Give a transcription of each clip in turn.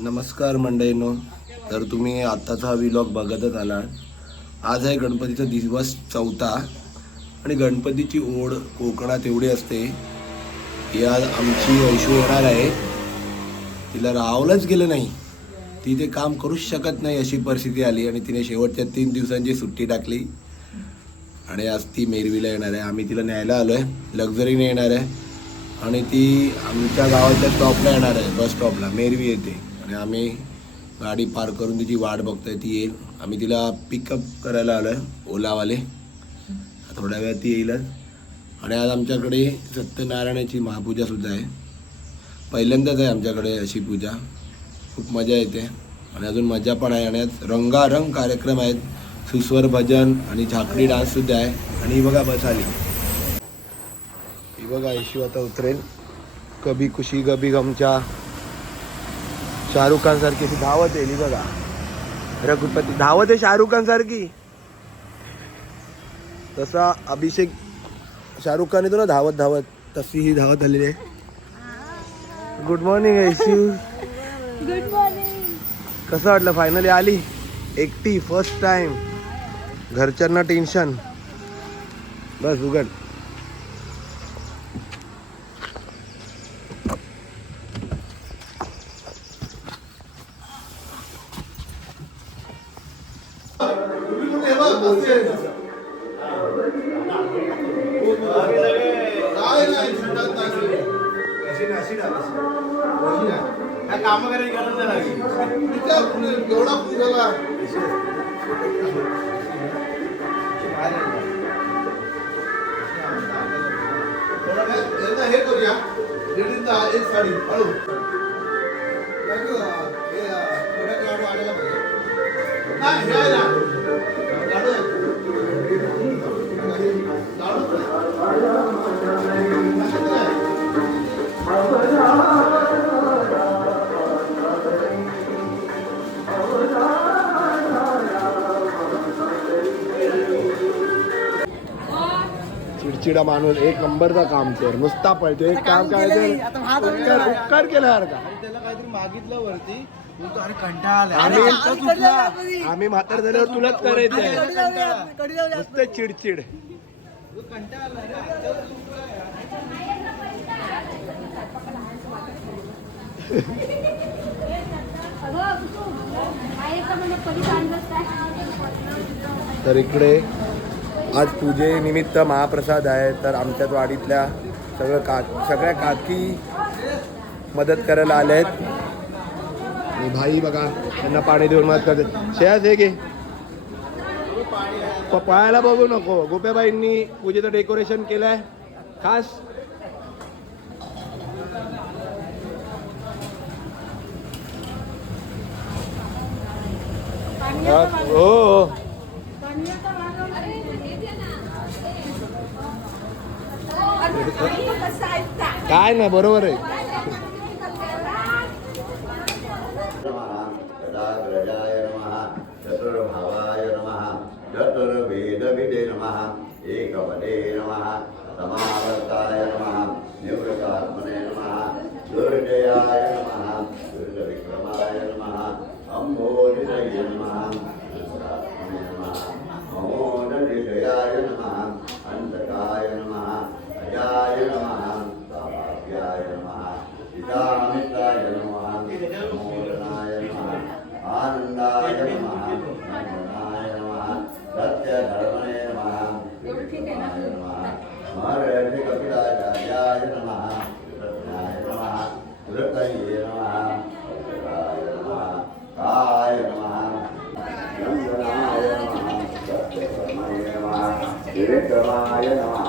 नमस्कार मंडळींनो तर तुम्ही आत्ताचा हा व्लॉग बघतच आला आज आहे गणपतीचा दिवस चौथा आणि गणपतीची ओढ कोकणात एवढी असते. की आज आमची ऐशू येणार आहे. तिला राहावलंच गेलं नाही. ती ते काम करूच शकत नाही अशी परिस्थिती आली आणि तिने शेवटच्या तीन दिवसांची सुट्टी टाकली. आणि आज ती मेरवीला येणार आहे. आम्ही तिला न्यायला आलो आहे लक्झरीने येणार आहे. आणि ती आमच्या गावाच्या स्टॉपला येणार आहे बस स्टॉपला मेरवी येते. आणि आम्ही गाडी पार्क करून तिची वाट बघतोय. ती येईल. आम्ही तिला पिकअप करायला आलो आहे ओलावाले थोड्या वेळात ती येईलच. आणि आज आमच्याकडे सत्यनारायणाची महापूजासुद्धा आहे. पहिल्यांदाच आहे आमच्याकडे अशी पूजा. खूप मजा येते. आणि अजून मजा पण आहे. आणि आज रंगारंग कार्यक्रम आहेत. सुस्वर भजन आणि झाकडी डान्ससुद्धा आहे. आणि बघा बस आली. बघा यशू आता उतरेल. कभी खुशी कभी गमच्या शाहरुख खान सारखी अशी धावत येईल बघा. रघुपती धावत आहे शाहरुख खान सारखी तसा अभिषेक शाहरुख खान येतो ना धावत धावत. तशी ही धावत आलेली आहे. Good morning Yashu good morning कसं वाटलं? फायनली आली. एकटी फर्स्ट टाइम घरच्यांना टेन्शन बस उघड. काम चिडचिडा माणूस एक नंबरचा काम कर. नुसता पळतो एक काम काय उपकार केल्यासारखा त्याला काहीतरी मागितलं वरती. आम्ही. आम्ही म्हातार झाल्यावर तुलाच करायचं नुसतं चिडचिड. उठलाय. तर इकडे आज पूजेनिमित्त महाप्रसाद आहे तर आमच्याच वाडीतल्या सगळं का सगळ्या काकी मदत करायला आल्या आहेत भाई बघा त्यांना पाणी देऊन मदत करते. शेयाच हे घे. प- पळायला बघू नको. गोप्याबाईंनी पूजेचं डेकोरेशन केलंय. खास. हो हो. काय नाही बरोबर आहे. तदाग्रजाय नमः चतुर्भावाय नमः चतुर्वेदविदे नमः एकपदे नमः समावर्ताय नमः निवृतात्मने नमः दुर्जयाय नमः दुर्गविक्रमाय नमः अम्बोधिदये नमः दुर्गात्मने नमः अमोदनिजयाय नमः अन्तकाय नमः अजाय नमः तापाभ्याय नमः पितामित्राय नमः मोदनाय नमः आनन्दाय नमः नन्दनाय नमः सत्यधर्मणे नमः कृष्णाय नमः महर्षिकपिताचार्याय नमः रत्नाय नमः ऋतये नमः औषधाय नमः काय नमः नन्दनाय नमः सत्यधर्मणे नमः त्रिविक्रमाय नमः।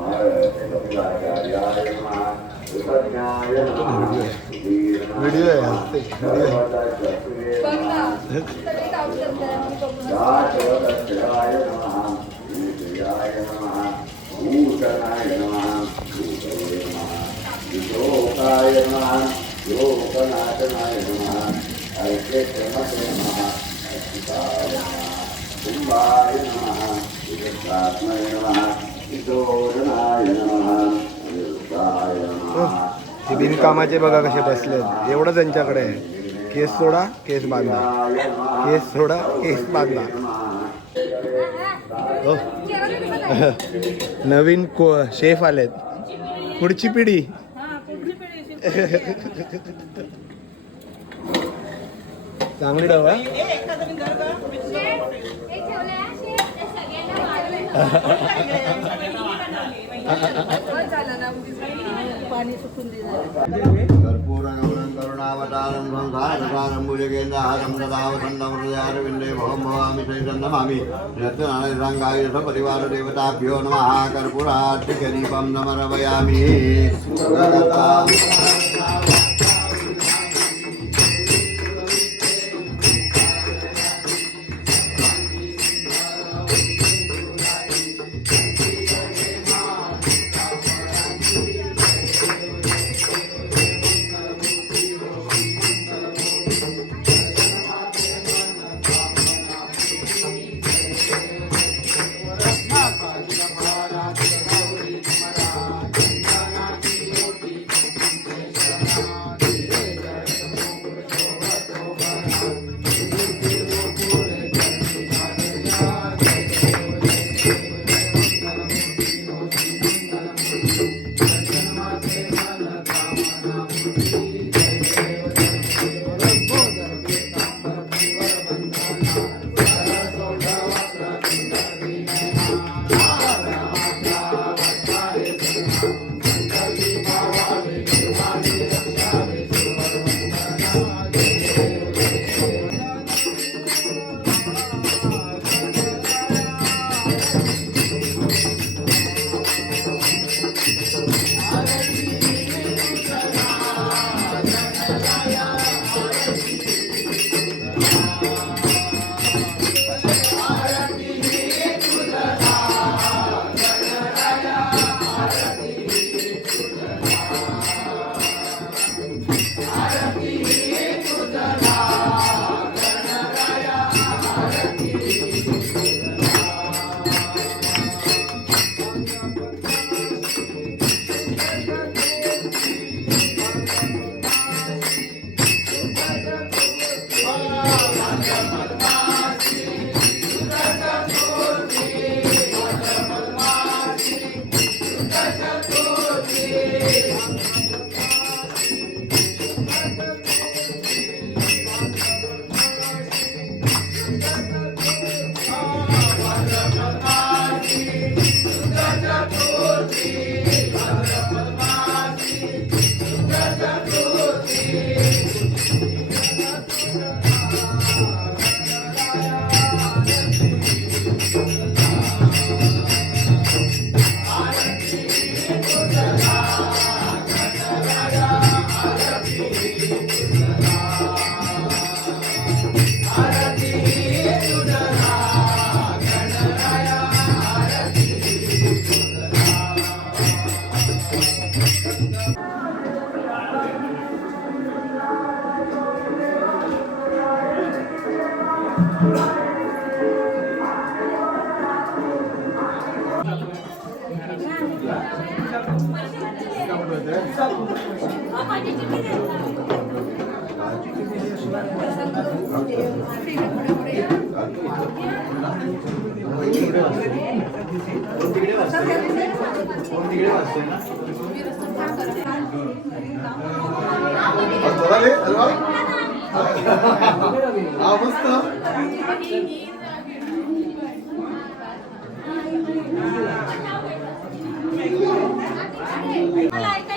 महर्षिकपिताचार्याय नमः। कृतज्ञाय नमः। व्हिडिओ आहे, हसते. दाशवदक्षराय नमः विजयाय नमः भूषणाय नमः भूतये नमः। विशोकाय नमः। योगनाशनाय नमः। ऐक्यमते नमः। अच्युताय नमः। कुम्भाय नमः। ते बिनकामाचे बघा कसे बसलेत एवढं त्यांच्याकडे आहे केस सोडा केस बांधा केस सोडा केस बांधा हो नवीन को शेफ आलेत पुढची पिढी चांगली डव कर्पूरगमनं करुणावतारं संसारसारं भुजगेन्द्रहारं सदा वसन्तमृदयारविन्दे भवं भवामि चैतन्यमामि रत्नारङ्गाय सपरिवारदेवताभ्यो नमः कर्पूरार्थिकदीपं नमरवयामि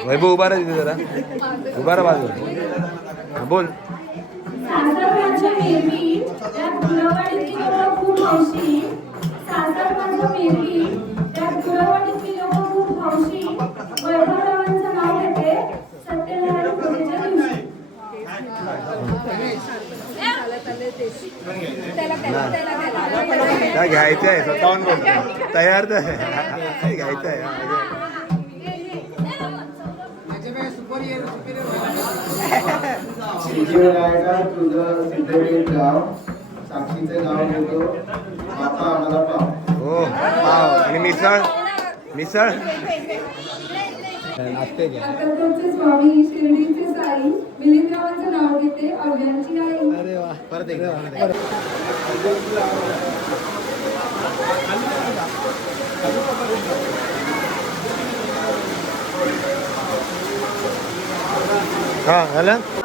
वैभव उभा राहा तिथे जरा. उभा राहा बाजू बोल. सासरवाच्या मेरवी लोकं खूप हौशी वैभवरावांचं नाव घेते सत्यनारायण पूजेच्या दिवशी. काय घ्यायचं आहे स्वतःहून बोलतो तयार तर आहे. घ्यायचं आहे. हा, घे. सिद्धिविनायका तुझं सिद्धवीर गाव साक्षीचे नाव घेतो आता आम्हाला पाव. हो पाव. आणि मिसळ? मिसळ अक्कलकोटचे स्वामी शिर्डीचे साई मिलिंदरावांचं नाव घेते अव्यांची आई अरे वा परत एकदा. हा झालं?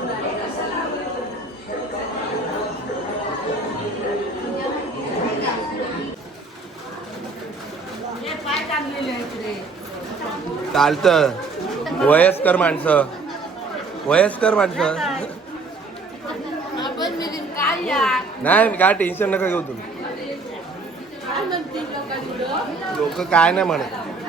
चालतं. वयस्कर माणसं. वयस्कर माणसं. नाही काय टेन्शन नका घेऊ तुम्ही. लोक काय नाही म्हणत.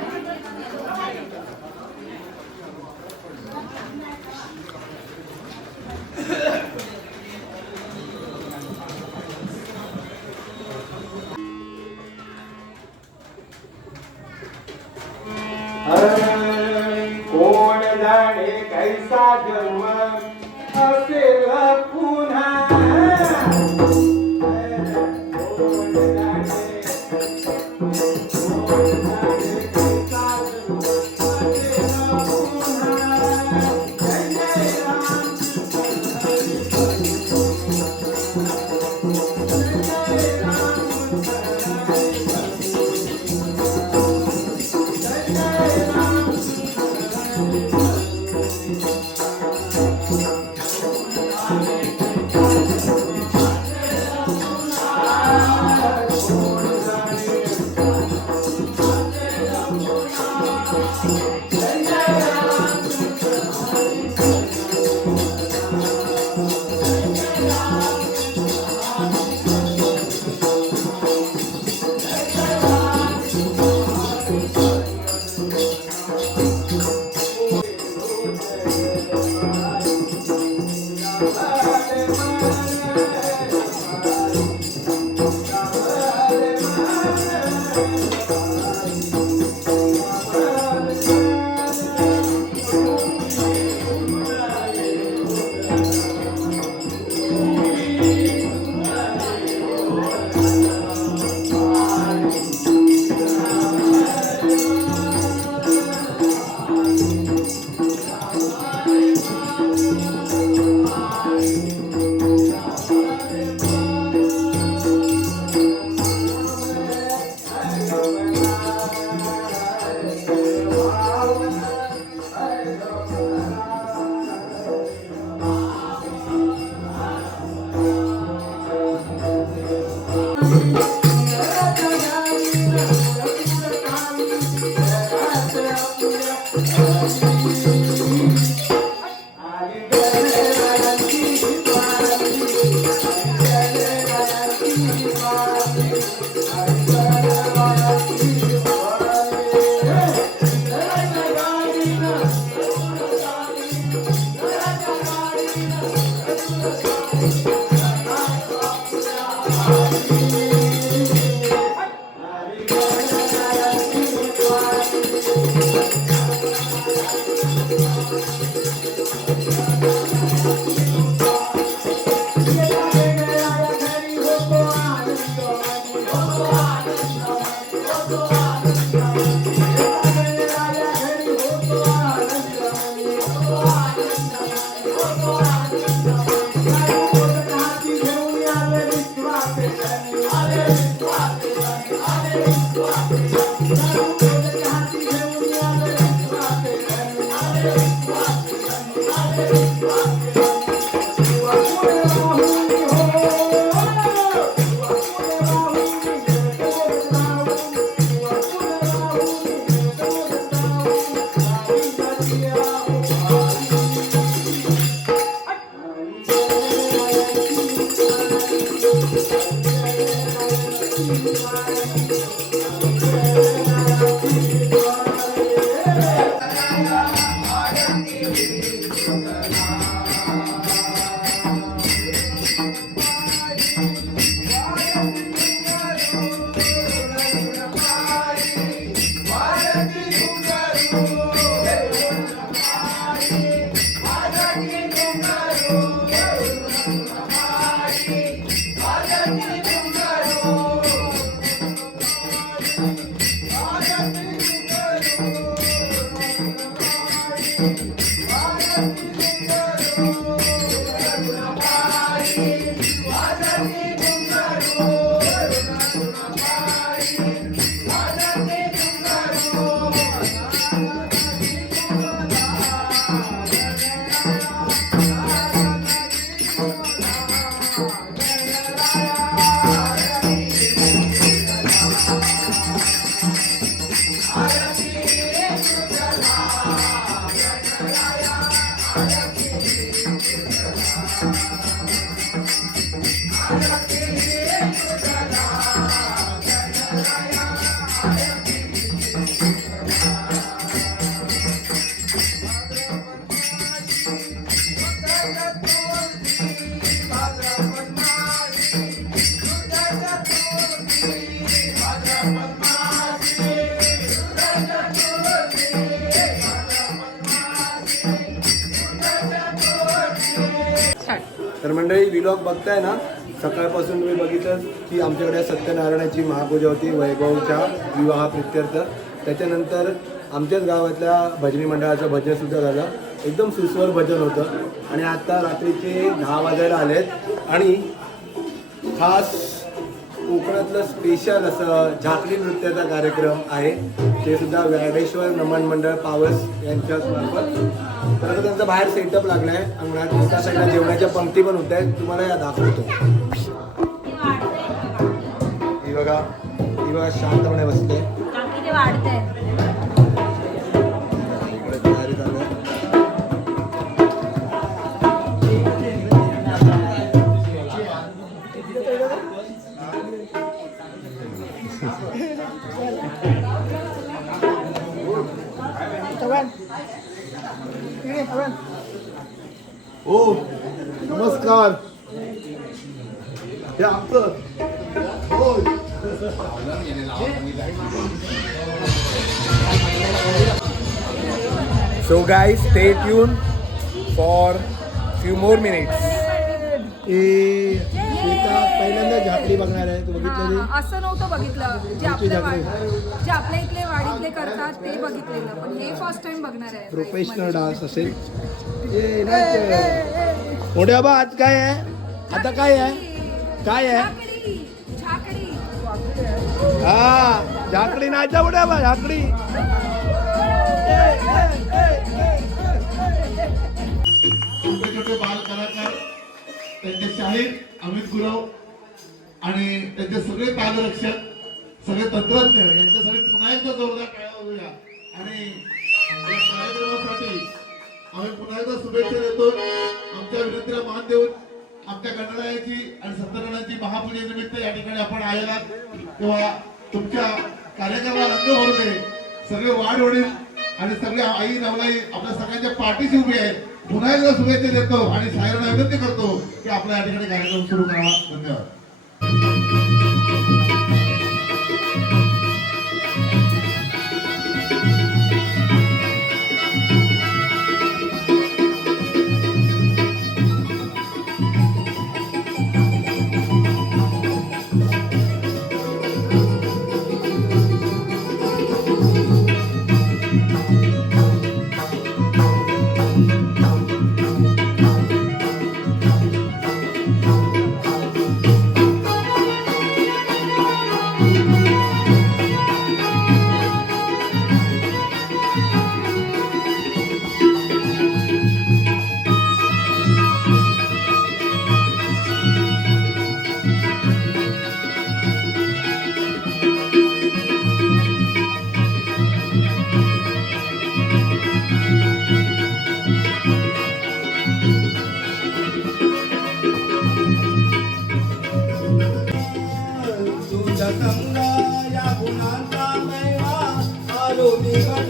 मंडळी विलॉग बघताय ना? सकाळपासून तुम्ही बघितलं की आमच्याकडे सत्यनारायणाची महापूजा होती वैभवच्या विवाह प्रित्यर्थ त्याच्यानंतर आमच्याच गावातल्या भजनी मंडळाचं भजनसुद्धा झालं. एकदम सुस्वर भजन होतं. आणि आता रात्रीचे दहा वाजायला आहेत आणि खास कोकणातलं स्पेशल असं झाकली नृत्याचा कार्यक्रम आहे. ते सुद्धा व्याडेश्वर नमन मंडळ पावस यांच्याच मार्फत तर आता त्यांचा बाहेर सेटअप लागलाय. अंगणात एका साईडला जेवणाच्या पंक्ती पण होत आहेत तुम्हाला या दाखवतो. ही बघा. ही बघा शांतपणे बसते. ओ नमस्कार हे आमचं होय so guys stay tune for few more minutes ए श्वेता पहिल्यांदा झाकली बघणार आहे तू बघितलं हा, असं नव्हतं बघितलं. जे आपल्या वाड- जे आपल्या इथले वाडीतले करतात ते बघितलेलं. पण हे फर्स्ट टाइम बघणार आहे. प्रोफेशनल डान्स असेल. ए नाच मोठ्या बा आज काय आहे? आता काय आहे? काय आहे? झाकडी झाकडी हा झाकडी नाचा मोठ्या बा झाकडी छोटे छोटे बाल कलाकार त्यांचे शाहीर अमित गुराव आणि त्यांचे सगळे बालरक्षक सगळे तंत्रज्ञ यांच्यासाठी पुन्हा एकदा जोरदार टाळ्या आणि या कार्यक्रमासाठी आम्ही पुन्हा एकदा शुभेच्छा देतो आमच्या विनंतीला मान देऊन आमच्या गणरायाची आणि सत्यनारायणाची महापूजेनिमित्त या ठिकाणी आपण आलेला तेव्हा तुमच्या कार्यक्रमाला रंग भरू दे. सगळे वाढ होईल आणि सगळे आई नवलाई आपल्या सगळ्यांच्या पाठीशी उभी आहेत. पुन्हा एकदा शुभेच्छा देतो आणि साहेबांना विनंती करतो की आपल्या या ठिकाणी कार्यक्रम सुरू करावा. धन्यवाद. आलो